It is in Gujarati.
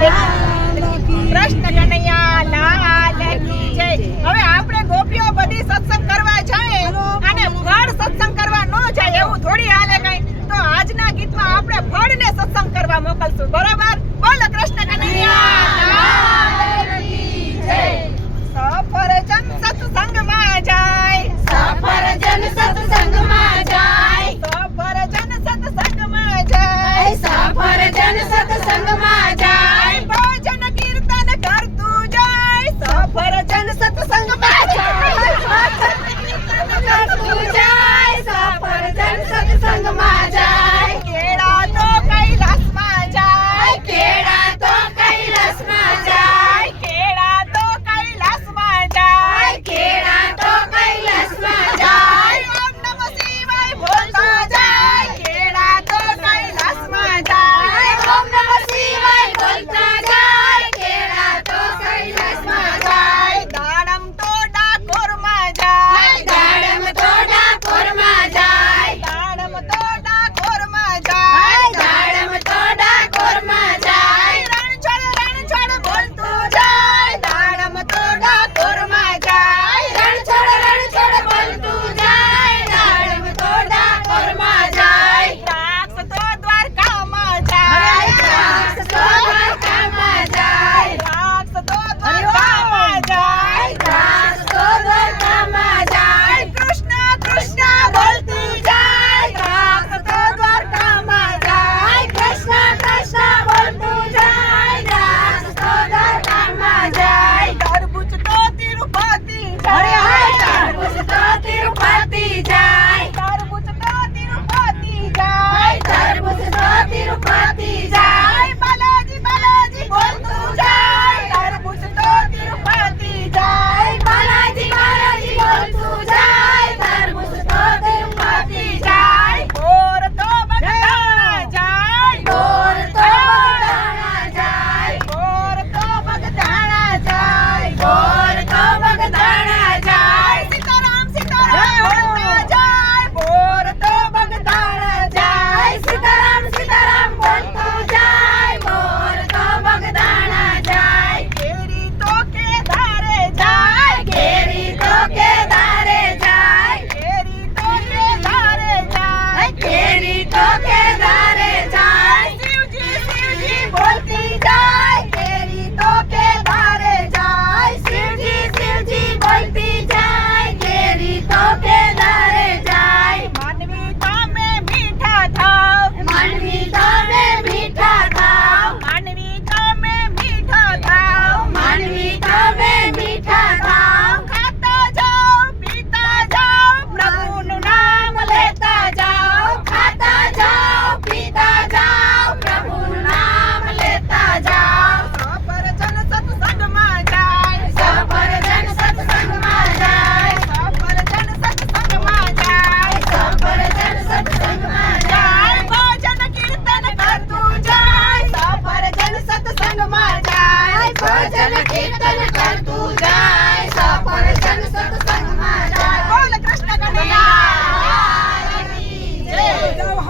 કૃષ્ણ કનૈયા લાલ કી જય। હવે આપણે ગોપીઓ બધી સત્સંગ કરવા જાય અને ફળ સત્સંગ કરવા ન જાય એવું થોડી હાલે કઈ। તો આજના ગીતમાં આપણે ફળને સત્સંગ કરવા મોકલશું, બરોબર? બોલો કૃષ્ણ કનૈયા લાલ કી જય। સફરજન સત્સંગમાં જાય, સફરજન સત્સંગમાં જાય, સફરજન સત્સંગમાં જાય, સફરજન સત્સંગમાં જાય, ભજન કીર્તન કરતું જાય, સફરજન સત્સંગમાં જાય, કરતું જાય, સફરજન સત્સંગમાં જાય, કેળા તો કૈલાસમાં જાય, કેળા તો કૈલાસમાં જાય, કેળા તો કૈલાસમાં જાય, કેળા તો કૈલાસમાં જાય, ઓમ નમઃ શિવાય બોલતો જાય, કેળા તો કૈલાસમાં જાય, ઓમ નમઃ શિવાય બોલતા જાય, કેળા તો કૈલાસમાં જાય, દાડમ તો ડાકોરમાં જાય, દાડમ તો ડાકોરમાં જાય, દાડમ તો ડાકોરમાં જાય, દાડમ તો ડાકોરમાં જાય, રણછોડ બોલતું જાય, દાડમ તો ડાકોરમાં જાય, રણછોડ બોલતું જાય, દાડમ તો ડાકોરમાં જાય, દ્રાક્ષ તો દ્વારકામાં જાય, દ્રાક્ષ તો દ્વારકામાં જાય, દ્રાક્ષ તો દ્વારકામાં જાય, દ્રાક્ષ તો દ્વારકામાં જાય, કૃષ્ણ કૃષ્ણ બોલતું જાય, દ્રાક્ષ તો દ્વારકામાં જાય, કૃષ્ણ કૃષ્ણ બોલતું જાય, દ્રાક્ષ તો દ્વારકામાં જાય, તરબૂચ તો તિરુપતિ અરે હાય, જાય, તરબૂચ તો તિરુપતિ જાય, તરબૂચ તો તિરુપતિ જાય, તરબૂચ તો તિરુપતિ જાય, બાલાજી બાલાજી બોલતું જાય, તરબૂચ તો તિરુપતિ જાય, બાલાજી બાલાજી બોલતું જાય, તરબૂચ તો તિરુપતિ જાય, ગોર તો બગદાણા જાય, ગોર તો બગદાણા જાય, ગોર તો બગદાણા જાય, ગોર તો બગદાણા જાય, સીતારામ સીતારામ બોલતા જાય, ગોર તો બગદાણા જાય, સીતારામ સીતારામ બોલતું જાય, ગોર તો બગદાણા જાય, કેરી તો કેદારે જાય, કેરી તો કેદારે જાય, કેરી તો કેદારે જાય, કેરી તો કેદારે જાય, શિવજી શિવજી બોલતી જાય, કેરી તો કેદારે જાય, શિવજી શિવજી બોલતી જાય, કેરી તો કેદારે જાય, માનવી તમે મીઠા થાવ, માનવી તમે મીઠા થાવ, માનવી તમે મીઠા થાવ, માનવી તમે મીઠા થાવ, ખાતા જાઓ પીતા જાઓ, પ્રભુનું નામ લેતા જાઓ, ખાતા જાઓ પીતા જાઓ, પ્રભુનું નામ લેતા જાઓ, સફરજન સત્સંગમાં જાય, સફરજન સત્સંગમાં જાય, સફરજન સત્સંગમાં જાય, સફરજન સત્સંગમાં જાય, ભજન કીર્તન કરતું જાય, સફરજન સત્સંગમાં જાય, ભજન કીર્તન કરતું